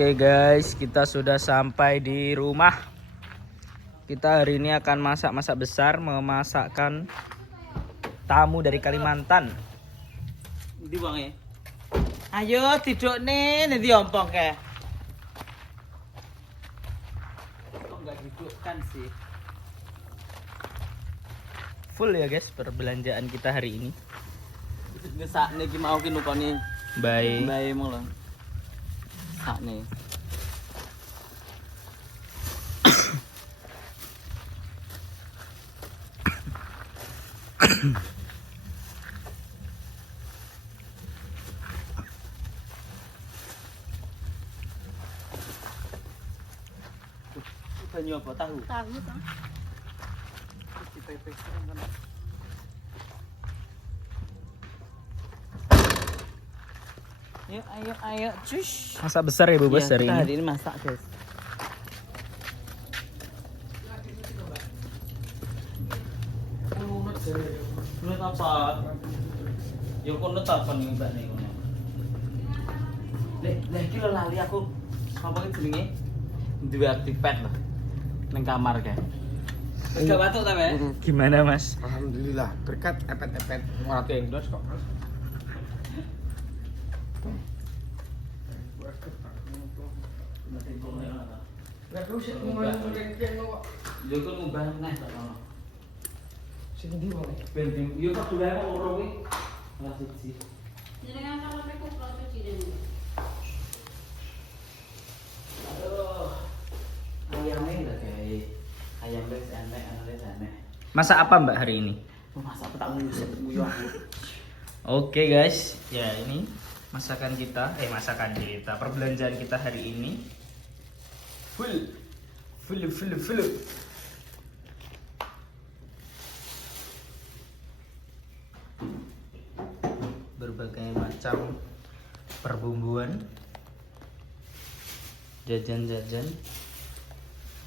Oke guys, kita sudah sampai di rumah. Kita hari ini akan masak-masak besar, memasakkan tamu dari Kalimantan. Ndi wonge? Ayo dudukne nanti ompong ke. Kok enggak dudukkan sih? Full ya guys perbelanjaan kita hari ini. Sakne iki mau ki nukoni. Bye. Bae mulo. Sakne. Banyu apa tahu? Tahu toh. Dipepes kan. Ayo, cush. Masak besar ya Bu Bos hari Kita ini. ini masak, guys. Menurut apa? Ya kono telepon mbak nih kono. Lek iki lho lali aku. Apa iki jenenge? Duwe iPad lho. Ning kamar kae. Gak batuk ta, Mbak? Gimana Mas? Alhamdulillah, berkat epet-epet ngurate endos kok. Lah terus ngomong kengkeng kok. Yo kok ngubah neh to kono. Sing ndi wong? Ben yo kok dhewe kok loro kuwi. Ora siji. Jenengan kalau mereka kalau cuci dulu. Aduh. Ayamnya udah kayak ayam les enek, les enek. Masak apa Mbak hari ini? Masak apa tak nguyuh aku. Oke guys, ya ini masakan kita, perbelanjaan kita hari ini full. Berbagai macam perbumbuan, jajan-jajan.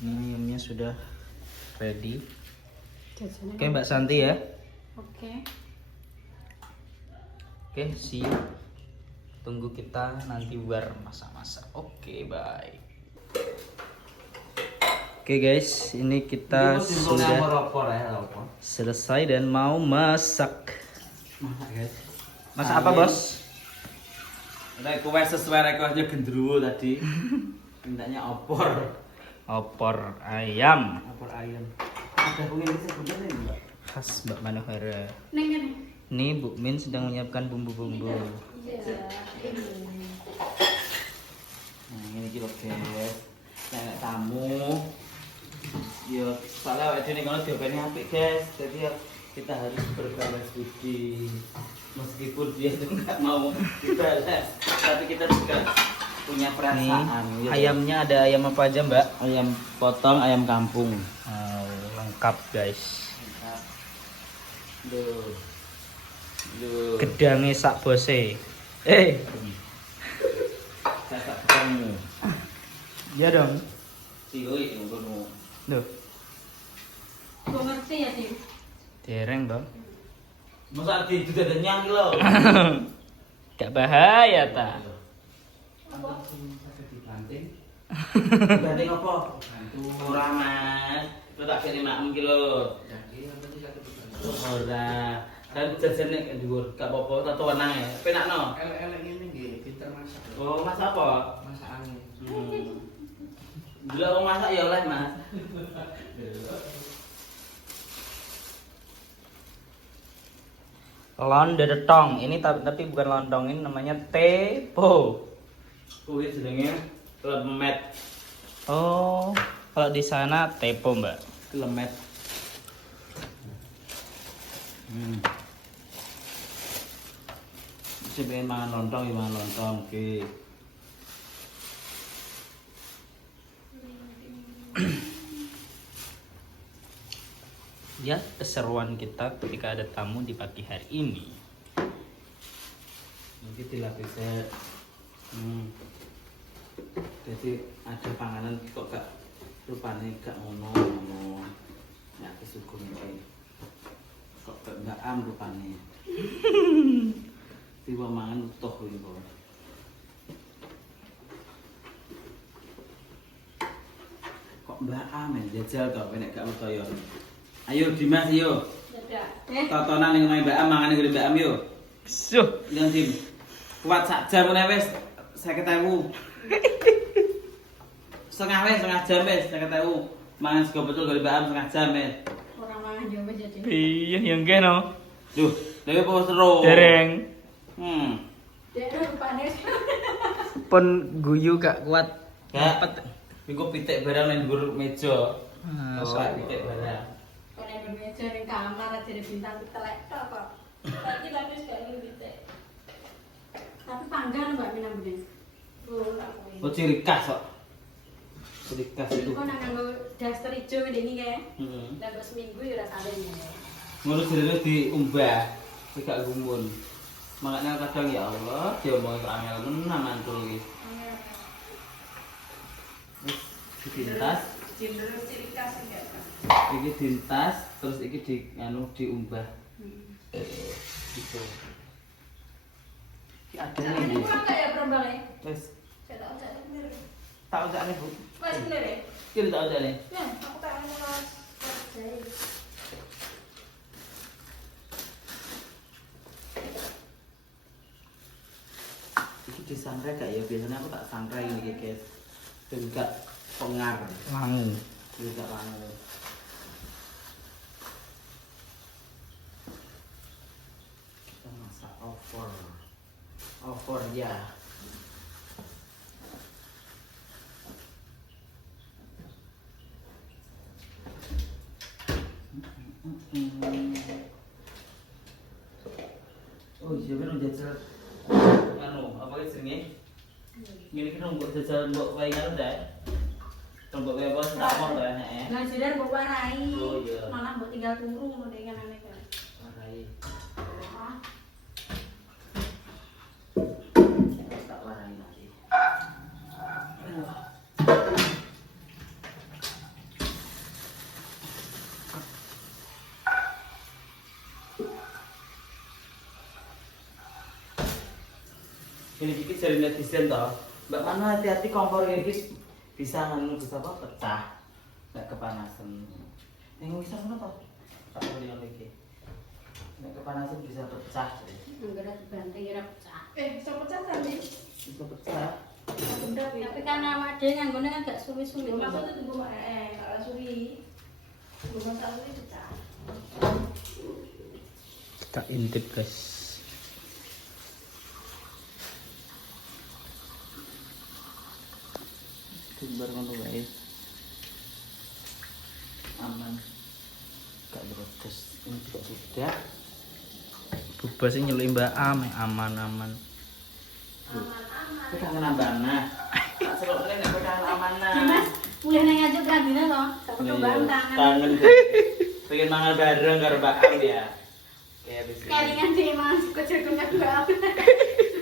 Minumnya sudah ready. Oke Mbak Santi ya. Oke. Oke, see you. Tunggu kita nanti buat masak-masak. Oke, bye. Oke guys, ini kita sudah selesai dan mau masak. Masak guys. Masak apa bos? Rek kowe sesuai rekornya gendruwo tadi. Mintanya opor. Opor ayam. Opor ayam. Ada kuning ini sebenarnya enggak? Khas Mbak Manohara. Nengen. Ini Bu Min sedang menyiapkan bumbu-bumbu. Iya. Nah, ini kilo guys. Nek tamu. Yo, soalnya awake dhewe kono diopeni apik guys. Jadi ya kita harus berbalas budi. Meskipun dia enggak mau dibalas, tapi kita juga punya Nih, perasaan. gitu. ayamnya ada ayam apa aja Mbak? Ayam potong, ayam kampung. Oh, lengkap guys. Duh. Duh. Gedangnya sak bose. Saya tak ketemu. Iya dong. Cilik ngono. Duh, Gue ngerti ya sih. dereng dong. Masa di juga denyang lho. Gak bahaya ta. Ganti apa? Ora Mas. Lu tak kene makmu ki lho. Ora. Kan jajane nek dhuwur gak apa-apa tato wenang ya. Penakno. Elek-elek ngene nggih, pinter masak. Oh, Mas apa? Masak angin. Gula wong masak ya oleh, Mas. Londetong. Ini tapi bukan lontong, ini namanya tepo. Kuwi jenenge lemet. Oh, kalau di sana tepo, Mbak. Lemet. Sebenarnya mangan lontong ya mangan lontong, oke. Ya, keseruan kita ketika ada tamu di pagi hari ini. Mungkin dilapisi. Jadi ada panganan kok gak rupanya gak ngono. Ya kesugun iki. Kok gak am rupanya. Tiba mangan utuh iki kok. Mbak Amen jajal to nek gak percaya. Ayo Dimas yo. Dadah. Totonan ning omahe Mbak Am mangane ngene Mbak Am yo. Suh. Yang Dim. Kuat sak jam meneh wis 50.000. Setengah jam wis 50.000. Mangan sego betul karo Mbak Am setengah jam wis. Orang mangan yo wis jadi. Iya yang kene. Duh, dhewe apa terus? Dereng. Dek rupane. Pun guyu gak kuat. Gak. Iku pitik barang nang dhuwur meja. Ah, Ora pitik barang. Kok nek meja ning kamar aja bintang telek kok. Tapi lapis gak ngerti. Tapi panggang Mbak Mina bener. Oh, tak kowe. Oh ciri khas kok. Ciri khas itu. Kok nang nganggo daster ijo ngene kae. Heeh. Lah kok seminggu ya rasane ngene. Ngono jenenge diumbah. Iki gak gumun. Makanya kadang ya Allah, dia mau angel menang mantul iki. Wis ditintas. Cenderung ciri khas enggak kan? Iki dintas, terus iki di anu diumbah. Gitu. Iki ada Ini nih. kurang enggak ya perumbangnya? Wis Saya tak usah bener. tak usah Bu. Wes bener ya? Iki tak usah nih. Ya, aku tak mau kelas kerja. Iki disangrai gak ya? Biasanya aku tak sangrai ini guys. Enggak pengar. Langu. Enggak wangi. Kita masak over. Over ya. Oh iya bener jajal. Anu, apa ki jenenge? Ngene iki mbok jajal mbok wae ngono ta. Mbok wae bos tak apa ta nek. Nah, sudah mbok warai. Oh, iya. Malah mbok tinggal turu ngono dengan aneh kan. Warai. Ah, Tak warai lagi. Ini dikit dari netizen toh. Mbak Mana hati-hati kompor ini bisa nganu bisa apa pecah. Nggak kepanasan. Yang bisa mana toh? Tak boleh lagi. Nggak kepanasan bisa pecah. enggak banting ora pecah. Bisa pecah tadi. Bisa pecah. Tapi kan awak dhewe nganggone kan gak suwi-suwi. Maksudnya tunggu kalau suri. Belum masalah suri pecah. Gak intip guys. Sumber ngono wae. Aman. Gak berodes. Ini juga sudah. Bubas sih nyeluk Mbak Am, aman-aman. Kita nambah nah. Tak selokne nek kita amanah. Mas, mulai nang ngajuk randine to. Tak perlu tangan. Tangan. Pengen mangan bareng karo Mbak Am ya. Kayak bisa. Kelingan dhewe Mas, kecil-kecil Mbak.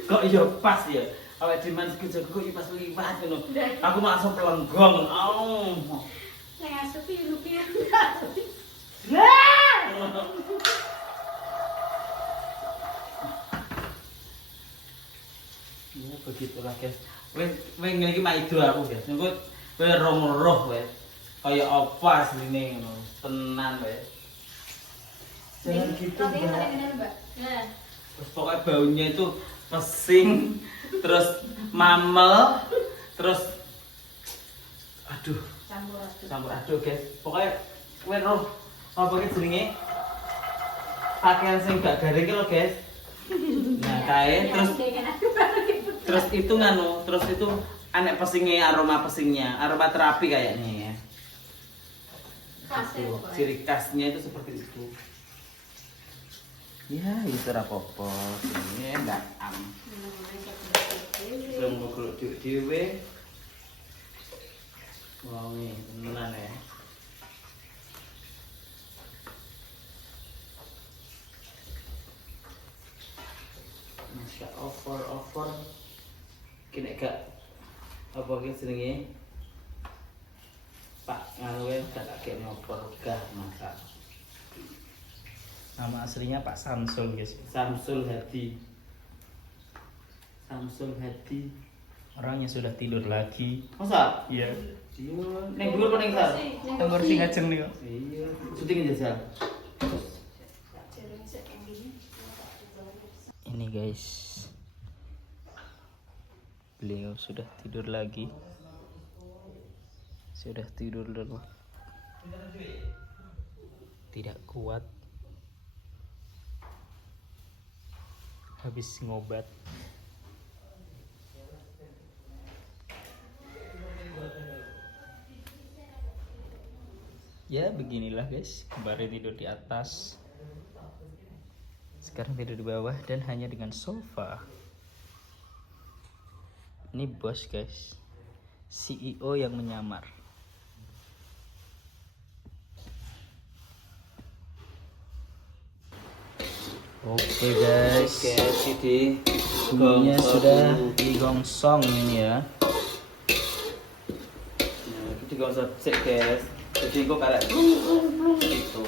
Kok iya pas ya. Awak diman sekejap kok pas liwat ngono. Aku langsung pelenggong. Oh. Nang asup piye. Ya begitulah guys. Wes ngene iki maido aku guys. Engko kowe roh wes. Kaya apa asline ngono. Tenan wes. Jangan gitu, Mbak. Ya. Terus pokoknya baunya itu pesing, terus mamel, terus aduh, campur aduk guys. Pokoknya kowe roh apa ki jenenge? Pakaian sing gak garing ki lho guys. Nah, kae terus itu nganu, terus itu aneh pesingnya, aroma pesingnya, aroma terapi kayaknya ya. Itu, ciri khasnya itu seperti itu. Ya, itu rapopo. Ini enggak am. Belum ngobrol dhewe. Wow, ini tenan ya. Masya over. Kini gak apa ki jenenge? Pak nganu wae gak kakek ngoper gah masak. Nama aslinya Pak Samsul guys. Samsul Hadi. Orangnya sudah tidur lagi. Masa? Iya. Iya, ning dhuwur apa ning sal? Nang kursi ngajeng nih kok. Iya, syuting jajal. Ini guys, beliau sudah tidur lagi. Sudah tidur dulu. Tidak kuat. Habis ngobat. Ya beginilah guys, kemarin tidur di atas, sekarang tidur di bawah dan hanya dengan sofa. Ini bos guys, CEO yang menyamar. Oke guys, Jadi bunyinya sudah digongsong ini ya. Nah, kita gosok sik guys. Jadi kok karek gitu.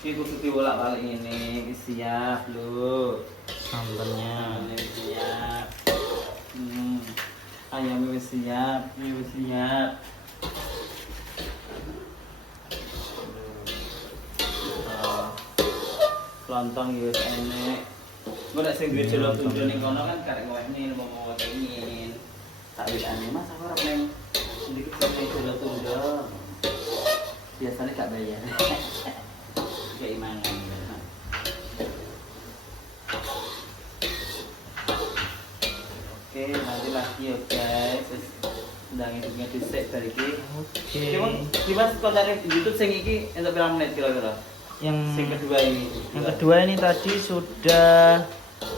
Iki kudu dibolak-balik ini, iki siap lho. Sambalnya. Ini siap. Ayam wis siap, ini wis siap. Lontong ya wis enek. Engko nek sing duwe jelo tundho ning kono kan karek ngowehne mau kengin. Tak wikane Mas aku ora neng sedikit sing jelo tundho. Biasanya gak bayar. Kayak imangan. Oke, nanti lagi ya guys. Sedang hidupnya disek dari ini. Oke. Gimana kontennya di YouTube sing iki entuk berapa menit kira-kira? Sing Yang kedua ini. yang kedua ini tadi sudah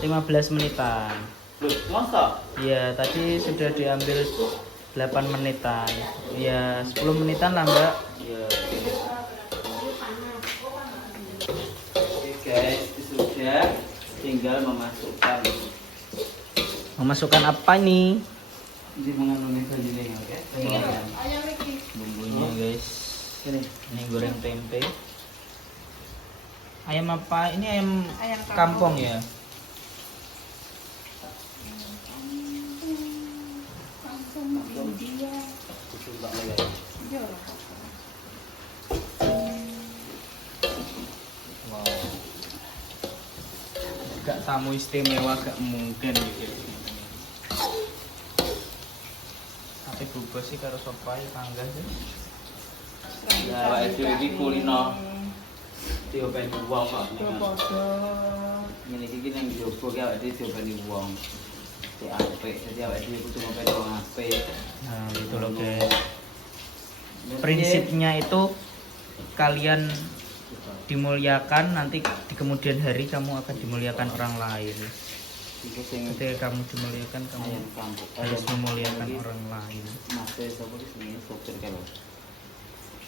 15 menitan. Loh, masa? Ya, tadi sudah diambil 8 menitan. Ya, 10 menitan lah, Mbak. Iya. Oke guys, itu sudah tinggal Memasukkan apa ini? Ini mengandung sajinya, oke? Ayam iki. Bumbunya, guys. Ini. Ini goreng tempe. Ayam apa? Ini ayam Ayam kampung ya. Langsung India. Coba ya. Iya. Wow. Gak tamu istimewa gak mungkin gitu. Tapi bubur sih karo sopai panggang sih. Ya, awak iki kulino. Diopeni wong kok. Ngene iki nang jowo ki awake dhewe diopeni wong. Di apik, jadi awake dhewe kudu ngopeni wong apik. Nah, gitu loh guys. Prinsipnya itu kalian dimuliakan, nanti di kemudian hari kamu akan dimuliakan orang lain. Iku sing Ketika kamu dimuliakan, kamu ayam kampung. harus memuliakan orang lain. Mas sapa ki jenenge sopir kae.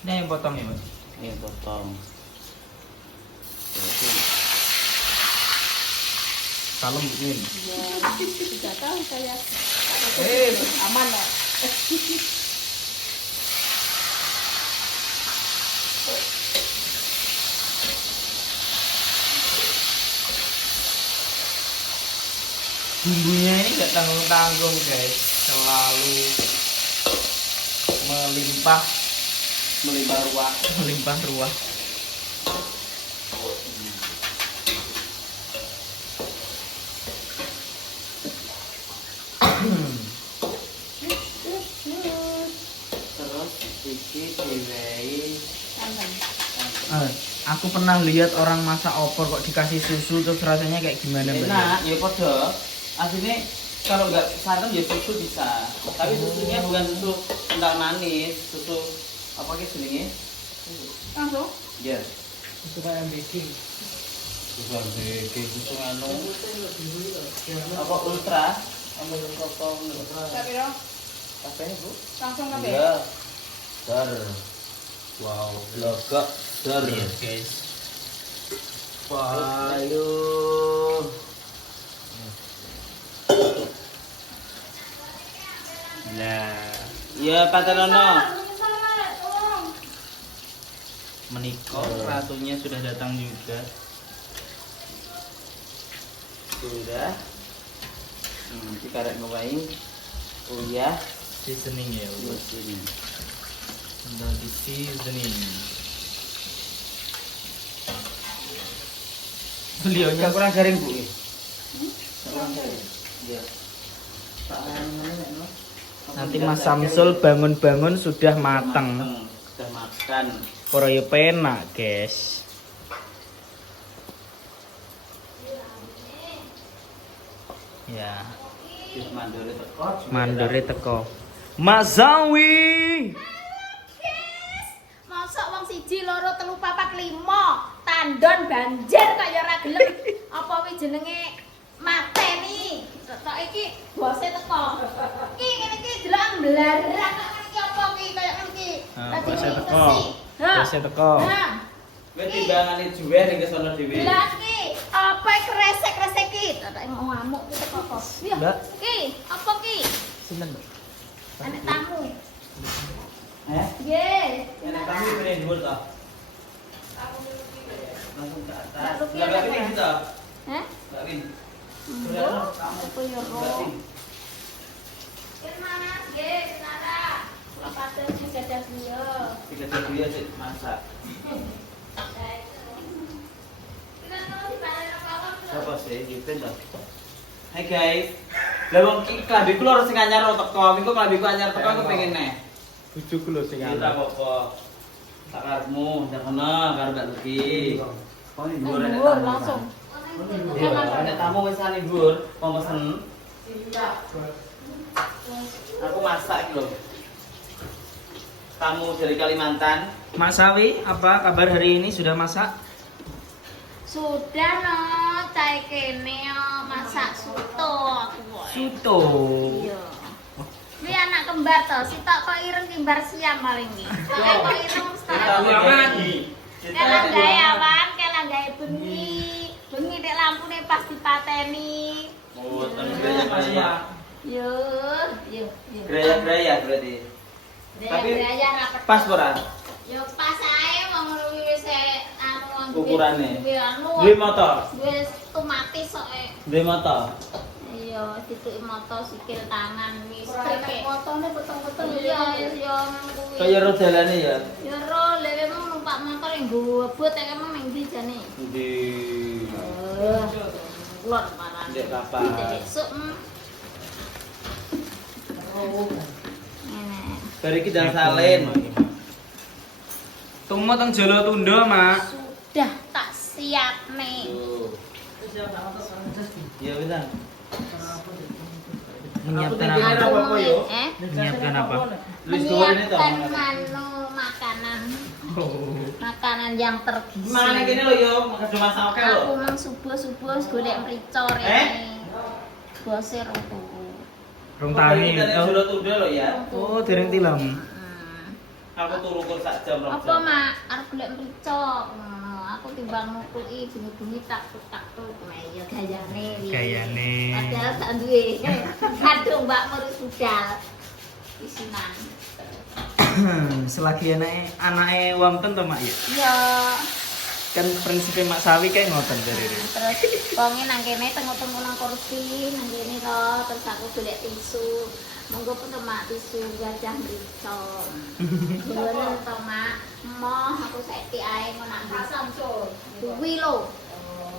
Ini yang potong ya, Mas? Iya, potong. Salam begini. Ya, tidak tahu saya. Eh, Aman lah. bumbunya ini nggak tanggung-tanggung guys, selalu melimpah Melimpah ruah. ruah. Terus iki diwehi Aku pernah lihat orang masak opor kok dikasih susu terus rasanya kayak gimana Mbak? enak, ya podo. Aslinya kalau nggak santan ya susu bisa. Tapi susunya bukan susu kental manis, susu apa ki jenenge? Langsung. Ya. Itu kayak baking. Susu baking, susu anu. Apa ultra? Apa ultra? Tak kira Apa ini, Bu? langsung kabeh. Iya. Dar. Wow, logak dar. Iya guys. Ayo. Nah, Ya, Patanono. menikah ratunya sudah datang juga. Sudah. Kita karek ngowain. Oh ya. Seasoning ya. Buat ini. Sambal di seasoning. Beliaunya Kurang garing Bu. Kurang garing. Iya. Tak mana no. nanti Mas Samsul bangun-bangun sudah matang. Sudah makan. Ora yo penak, guys. Ya, Wis mandore teko. mandore teko. Mas Zawi. Mosok wong 1 2 3 4 5 tandon banjir kaya ora gelem apa wi jenenge mateni. Tok iki bose teko. Ki ngene iki delok mblarak kok ngene iki apa ki kaya ngene iki. Tadi Bose teko. ngisi. Ha. Bose teko. Ha. Wis timbangane juwer iki sono dhewe. Lah ki apa kresek-kresek ki? Tak ngamuk ki teko apa. Iya. Mbak. Ki, apa ki? Sinten, Mbak? Anak tamu. Nggih. Nggih. Nek kami beri dhuwur to. Langsung ke atas. Enggak ini kita. Hah? Enggak win. Apa ya roh? Kemana? Nggih, Nara. Lepasnya juga ada dia. Kita tunggu ya Cik, masak. Kita tahu di balik apa-apa. Siapa sih? Gitu toh. Hai guys. Lah wong iki klambiku lho sing anyar teko. Minggu klambiku anyar teko aku pengen neh. Bujuku lho sing Kita apa? Tak karepmu, ndak kena karo Mbak Luki. Oh, ini dhuwur enek tamu. Langsung. Iya, enek tamu wis sane dhuwur, mau pesen. Aku masak iki lho. Tamu dari Kalimantan. Mas Sawi, apa kabar hari ini? Sudah masak? Sudah no, cai kene yo masak soto aku boy. Soto. Iya. Ini anak kembar toh, sitok kok ireng kembar siam paling iki. Kok ireng setara. Kelang gawe awan, kelang gawe bengi. Bengi nek lampune pas dipateni. Oh, graya-graya. Yo. Graya-graya berarti. Tapi Gaya rapet. pas ora? Yo pas ae wong wis anu Ukurane. anu. Duwe motor. Wis tumatis kok. Duwe motor. Iya, dituki moto sikil tangan wis trike. Motone peteng-peteng iya yo kuwi. Kaya ro dalane ya. Ya ro, lewe mung numpak motor yang gobot emang ning ndi jane. Di Lor parah. Ndek kapal. Besok. Oh. Ngene. Bari iki dan salin. Tunggu teng Jolo Tundo, Mak. Sudah tak siap nih. Ya wis ah. Menyiapkan Aku apa? apa, yo? Menyiapkan apa? Wis dhuwur ini to. Menyiapkan makanan. Makanan yang tergizi. Mangane kene lho yo, makan cuma saoke lho. Aku mang subuh-subuh golek mrica rene. Bose rutu. Rong tani. Kita Oh, Jolo Tundo lho ya. oh dereng tilam. Aku turu kur sak jam rong Apa jam. mak arep golek mrica ngono. Aku timbang nutuki bengi-bengi tak ya gayane. Gayane. Padahal gak duwe. Aduh Mbak Murus budal. Isinan. Selagi anake wonten to, Mak ya. Ya. Kan prinsipnya Mak Sawi kayak ngoten dari ini. Terus wonge nang kene tengok-tengok nang kursi nang kene to, terus aku golek tisu. Monggo pun mak tisu gajah mrica. Ngono to mak. Moh aku saiki ae ngono nak Samsul. Kuwi lho.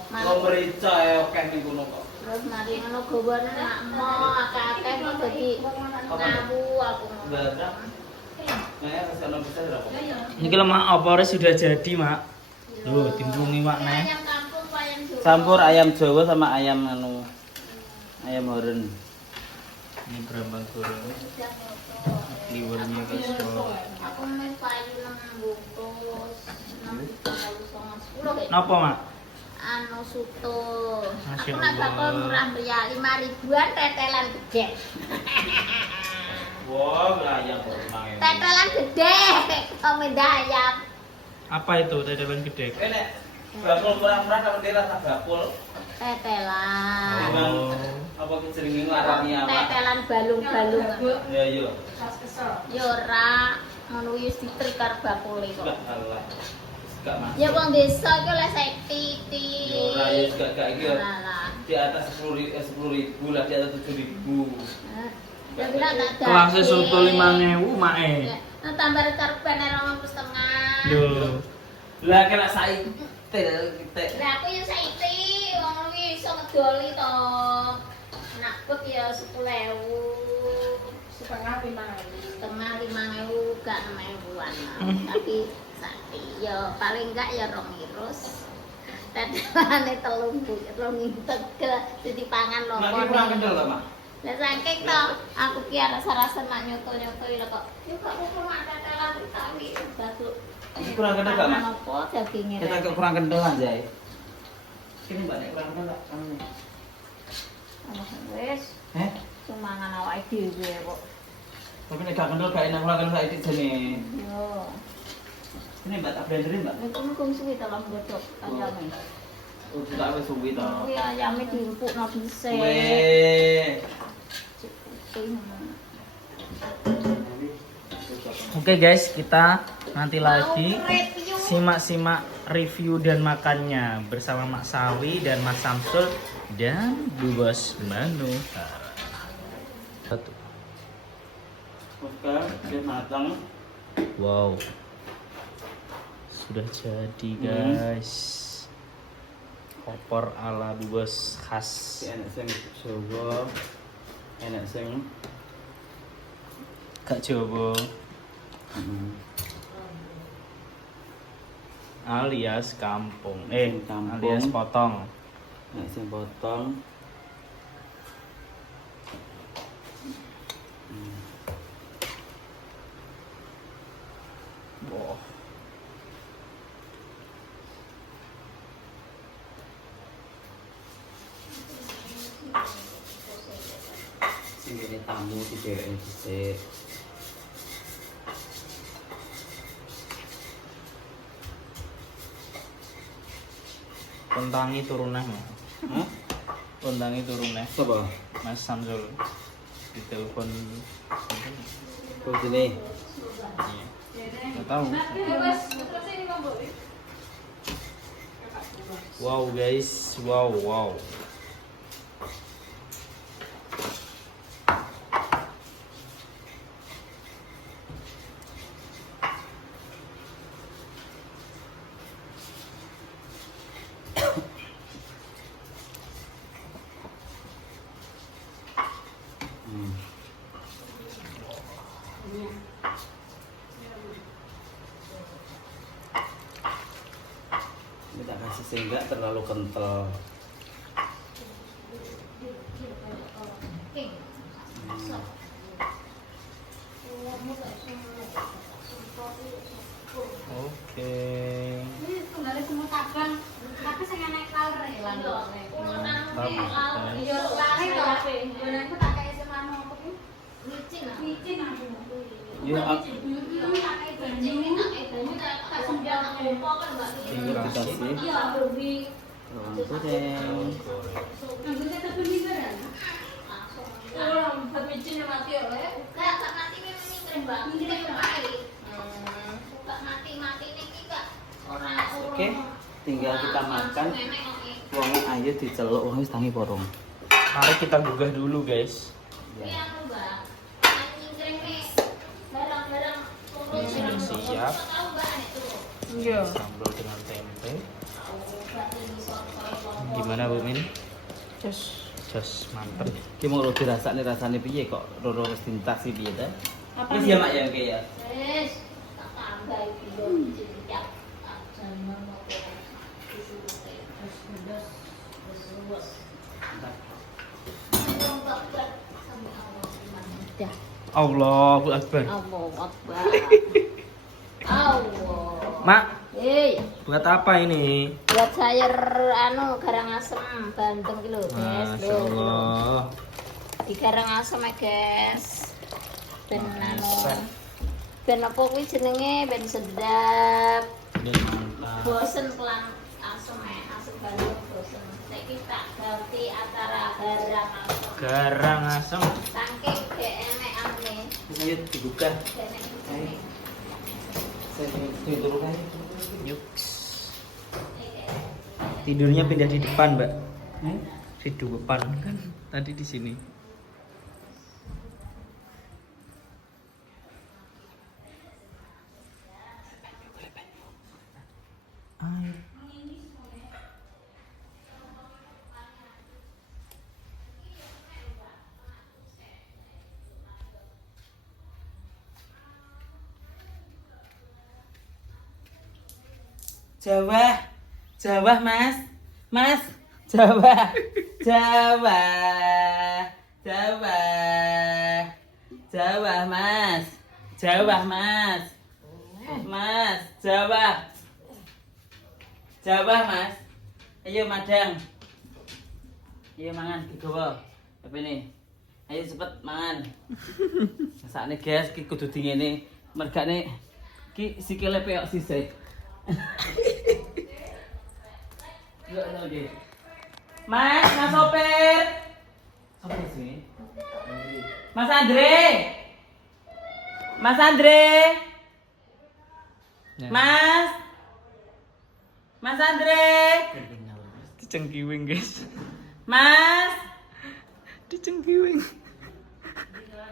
Kok merica ya oke ning kono kok. Terus mari ngono gawane nak moh akeh-akeh kok dadi ngawu aku ngono. Berapa? Nah, kesana bisa berapa? Ini kalau Mak opornya sudah jadi, Mak. Loh, timplungi Mak neh. Ayam kampung ayam Jawa. Campur ayam Jawa sama ayam anu ayam horen. Ini berambang goreng. Sudah foto. Liwernya guys. Aku mes payu nang bungkus. Nang 10 Napa, Mak? anu soto. Masya Aku nak Allah. bakal murah meriah 5.000-an tetelan gede. Wah, ayam kok mang. Tetelan gede, komendah ayam. Apa itu tetelan gede? Nek bakul murah-murah kamu dia rasa bakul. Tetelan. Memang apa kejenenge ngarani apa? Tetelan balung-balung. Ya iya. Ya ora ngono wis ditrikar bakule kok. Enggak Allah. Enggak mas. Ya wong desa iki oleh titi. Ya ora ya enggak iki. Alah. Di atas 10.000 lah, di atas 7.000. Ya bila tak ada. Kelasnya soto 5.000 mae. Nah tambah karpen 2,5. Lho. Lah kena saiki kita. Lah aku yo saiki wong iki iso ngedoli to. Nakut ya 10.000. Setengah 5.000. Setengah 5.000 gak 6.000-an. Tapi sakti yo paling enggak ya 2 irus. Dadane 3 tegel dadi pangan lho. Mak kurang kendel to, Mak. Lah saking to aku ki rasa-rasa mak nyoto-nyoto lho kok. Yo kok aku mak dadalan ditawi batu. Kurang kendel gak, Mak? Apa dagingnya? Kita agak kurang kendel aja. Ini Mbak nek kurang kendel kamu nih. Wes, cuma mangan awake dhewe kok. Tapi nek gak kendel gak enak kurang kendel saiki jane. Yo. Ini Mbak tak blenderin, Mbak. Nek kung suwi to lam godhog ayame. Oh, tak wis suwi to. Kuwi ayame diempukno dhisik. Weh. Oke guys, kita nanti lagi Mau review. simak-simak review dan makannya bersama Mak Sawi dan Mas Samsul dan Bu Bos Manuhara. Satu. Oke, udah matang. Wow. Sudah jadi guys. Opor ala Bu Bos khas. Enak sing Jawa. Enak sing Kak Jowo alias kampung. Kampung. Alias potong. Enak sing potong. Wow. Sing ini tamu di dheweke dhisik. Kontangi turun neh. Hah? Kontangi turun neh. Coba. Mas Samsul ditelepon. Terus ini. Nggak tahu. Wow guys, wow. Kita kasih sehingga terlalu kental. Oke. Ini tunggale semua tabang. Tapi sing enek kalre lan. Iya, lare to. Gonanku tak kaya semano apa ki? Licin aku. Yo, Tak kaya banyu, tak kaya banyu tak sembilan opo kan Mbak. kita kasih. Iya, rugi. Bawang goreng. Anggone tapi liburan. Orang buat micin mati ya, Enggak, tak mati memang ini keren Mbak. Ini keren baik. Enggak mati niki Kak. Ora. Oke, tinggal kita makan. Wonge ayo diceluk wong wis tangi porong. Mari kita gugah dulu guys. Iya, Mbak. Anjing keren nih. Barang-barang Ini sudah siap. tahu Mbak itu. Iya. Sambal dengan tempe. Gimana Bu Min? Jos. Jos mantep. Ki mau dirasakne rasane piye kok roro wis dintaksi piye ta? Apa Wis ya Mak ya oke ya. Wes, tak tambah iki lho cincak. Jangan mau Allahu Akbar. Allahu Akbar. Allah. Mak, Hei, buat apa ini? buat sayur anu garang asem Bandung ki lho, guys. Masya Allah. Di garang asem ya, guys. Ben anu. Mantap. Ben apa kuwi jenenge? Ben sedap. Dan mantap. Bosen kelan asem asem Bandung bosen. Saiki tak ganti acara garang asem. Garang asem. Saking gak enek anune. Wis ayo dibuka. Gak enek anune. Saya turun aja. Yuk. Tidurnya pindah di depan, Mbak. Di depan kan tadi di sini. Jawa. Jawa, Mas. Mas. Jawa. Jawa. Jawa. Jawa, Mas. Jawa, Mas. Mas, Jawa. Jawa, Mas. Ayo madang. Ayo mangan digawa. Apa ini? Ayo cepet mangan. Sakne guys, ki kudu dingene. Mergane ki sikile peyok sisih. Yo lagi. Mas, Mas sopir. Apa sih? Mas Andre. Mas Andre. Mas. Mas Andre. Dicengkiwing guys. Mas. Dicengkiwing.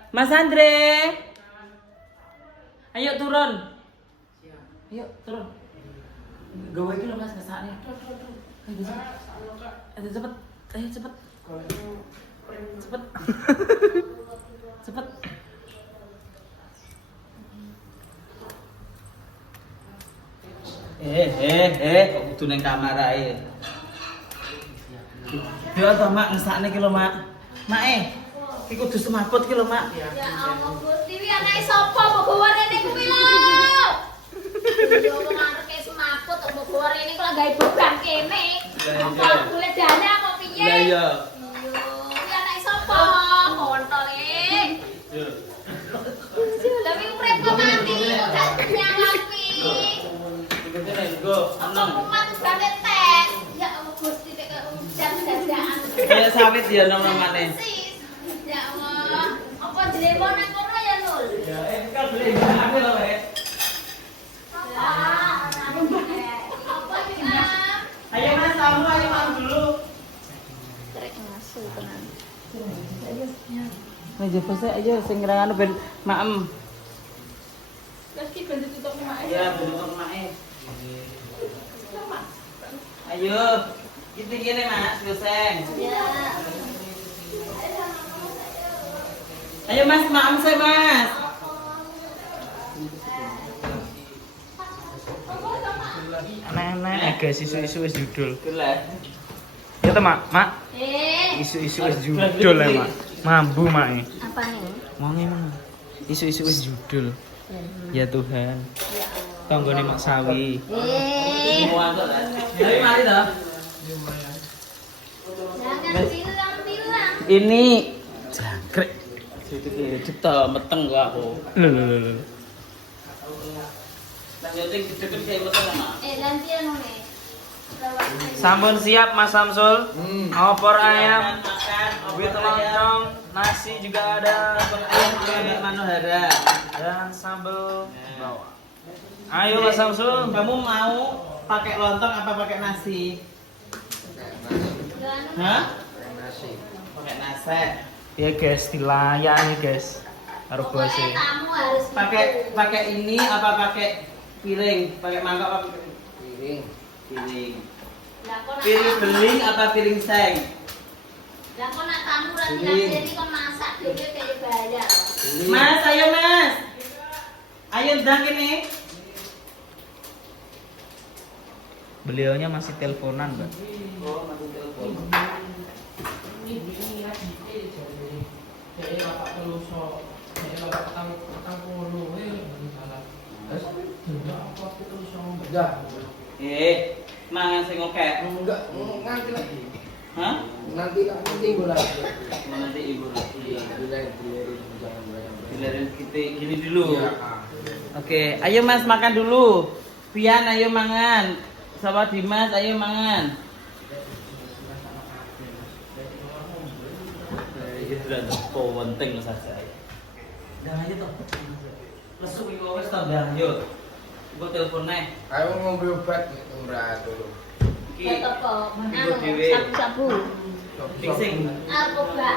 Mas Andre. Ayo turun. Ayo turun. Gawe iki lho Mas ngesakne. Turun. Ayo cepet. Ayo cepet. Cepet. Cepet. Kok kudu ning kamar ae. Yo to Mak ngesakne iki lho Mak. Mak iki kudu semaput iki lho Mak. Ya Allah, Gusti wi anake sapa mbok gawa rene kuwi lho. Yo wong areke semaput kok mbok gawa rene kok gawe beban kene. Apa boleh dana apa piye? Lah iya. Yo, wi anake sapa? Kontole. Yo. Lah wi urip kok mati kok gak nyangapi. Go, enam. Umat gane tek. Ya Allah, Gusti tek udan dadaan. Kayak sawit ya nom-nomane. Ya Allah, apa jlebo nang kono ya Nul? Ya, kan beli aku lho, Wek. Apa iki, Am? Ayo Mas, kamu ayo makan dulu. Trek masuk tenan. Ayo pose ayo sing ngrangane ben maem. Terus ki ben ditutup mak. Ya, bentuk mae. Ayo, kita gini Mas, goseng. Ya. Ayo Mas, maem saya Mas. Anak-anak guys, isu-isu wis judul. Gelas. Ya toh Mak, Mak. Isu-isu wis judul ya Mak. Mambu Mak. Apa nih? Wonge mana? Isu-isu wis judul. Ya Tuhan. Tanggane Mak Sawi. Semua kok. Ayo mari toh. Jangan bilang-bilang. Ini jangkrik. Hidup toh meteng gua aku. Lho. Lanjutin deket saya meteng Mak. Nanti anu nih. Sampun siap Mas Samsul. Opor ayam, Makan, wit lontong, nasi juga ada, ayam Manohara. dan sambal bawang. Ayo Mas Samsul. Kamu mau pakai lontong apa pakai nasi? Hah? Pakai nasi. Ya guys, dilayani guys. Karo bose. Pokoknya tamu harus Pakai ini apa pakai piring? Pakai mangkok apa piring? Piring. Lah kok nak Piring tamu- beling apa piring seng? Lah kok nak tamu ra Ini. bilang kon masak dhewe kayak bayar. Mas, ayo Mas. Ayo ndang ini. Beliaunya masih teleponan, Mbak. Oh, masih telepon. Mangan sing oke. Enggak, nanti lagi. Hah? Nanti ibu lagi. Nanti ibu lagi. Dilerin, jangan banyak. Bilarin kita gini dulu. Iya. Oke, ayo Mas makan dulu. Pian ayo mangan. Sama Dimas ayo mangan. Ini sudah penting saja. Dah aja toh. Lesuk iki wis ta dah yo. Ibu telepon nih. Ayo ngombe obat murah dulu. Iki Tetep kok Ibu dhewe. sabu-sabu. sing Narkoba.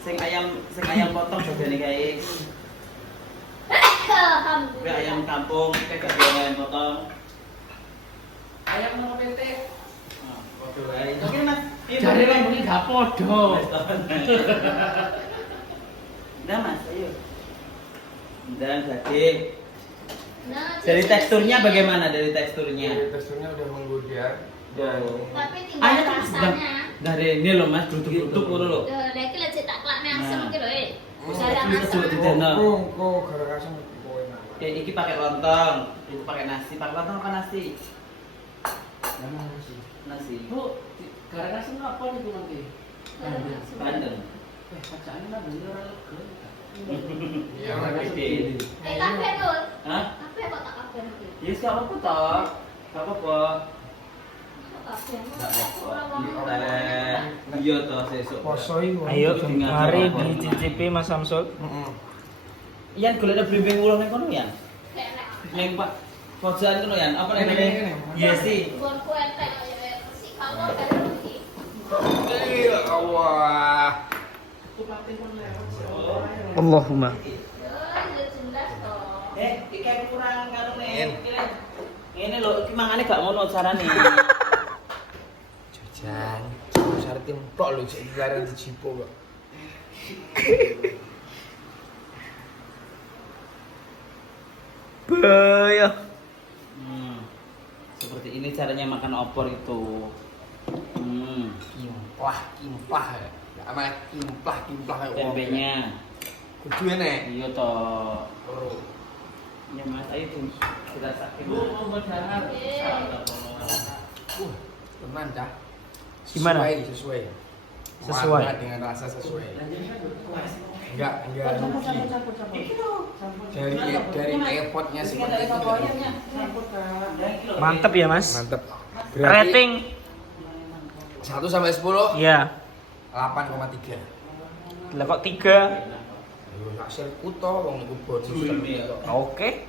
sing ayam potong bagane kae. Alhamdulillah. Kayak ayam kampung, kayak ayam potong. Ayam nama PT. Waduh, ae. Oke, Mas. Jare kan ini gak podo. Nah, Mas, ayo. Dan daging. Nah, Dari jadi teksturnya sini. bagaimana? Dari teksturnya? Jadi teksturnya udah menggoda. Tapi tinggal Ayo rasanya. dari ini loh mas, duduk-duduk ngono loh. Lagi lagi tak kelaknya asam Nah. gitu loh. Oh, Cara bisa asam. buat Dana. Kok gara-gara sama kok enak. Kayak iki pakai lontong, itu pakai nasi. Pakai lontong apa nasi? Nasi. Bu, gara-gara sih apa nih tuh nanti? Bandeng. Bacaan lah beli orang lega. Iya, Orang makanya gede. Kafe Nur. Hah? Kafe kok tak kafe Nur? Ya gak apa-apa toh. Gak apa-apa. Kafe Nur. Gak apa-apa. Iya toh sesuk. Poso iku. Ayo, Dengan mari apa? dicicipi Mas Samsul. Heeh. Iyan golekne blimbing ulo ning kono ya. Kayak Ning Pak pojokan kono ya. Apa Ini, namanya? ini. Iya sih. buat kue teh ya si kalau baru iki. Ya Allah. Allahumma. Ya jelas toh. Iki kurang karo nek. Ini lho, iki mangane gak ngono carane. Jajan. Besar timpok lho cek gareng dijipo kok. Bahaya. Seperti ini caranya makan opor itu. Kimplah ya. Gak amal kimplah kayak wong. Tempenya. Kudu enek. Iya toh. Oh. Ya Mas, ayo tuh. Kita sakit. Teman dah. Gimana? Sesuai. Sesuai. Warna dengan rasa sesuai. Enggak. Dari effortnya seperti itu. Mantep ya Mas. Mantep. Rating. 1 sampai 10, Ya. 8,3. Lah kok 3? Yo hasil kuto wong iku bonus. Oke.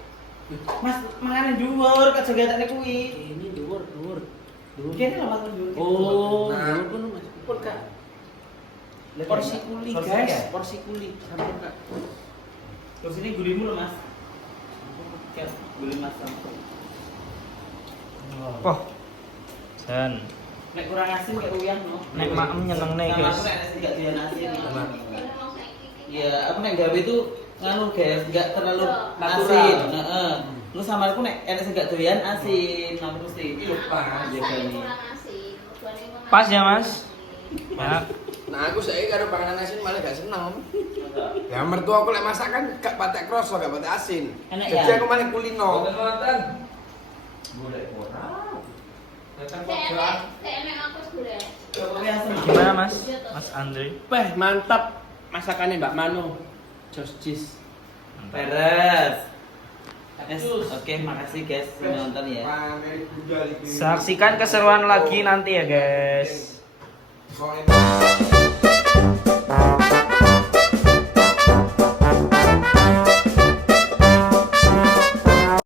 Mas, mangane dhuwur kejogetane kuwi. Ini dhuwur. Kene lho Mas dhuwur. Oh, Nah. dhuwur kono Mas. Pun Kak. Lah, Porsi kuli, Porsi guys. ya? Porsi kuli. Sampun Kak. Terus ini gurimu lho Mas. Kayak guri Mas. Oh. Jan. Nek kurang asin kayak uyah no. Nek maem nyeneng nih, Sama guys. aku nek enggak doyan asin. Enak. Iya, aku nek gawe itu nganu guys, enggak terlalu Natural. asin. Heeh. Lu sama aku nek enek sing enggak doyan asin, aku mesti. Pas. Iya kan. Pas ya Mas? Ya. Nah aku saiki karo panganan asin malah gak seneng. Ya mertua aku lek masak kan gak patek kroso, gak patek asin. Enak Jadi ya? aku malah kulino. Gimana Mas? Mas Andre? Peh, mantap masakannya Mbak Manu. Jos cheese. Beres. Yes, oke, makasih guys sudah nonton ya. Saksikan keseruan lagi nanti ya guys. Soalnya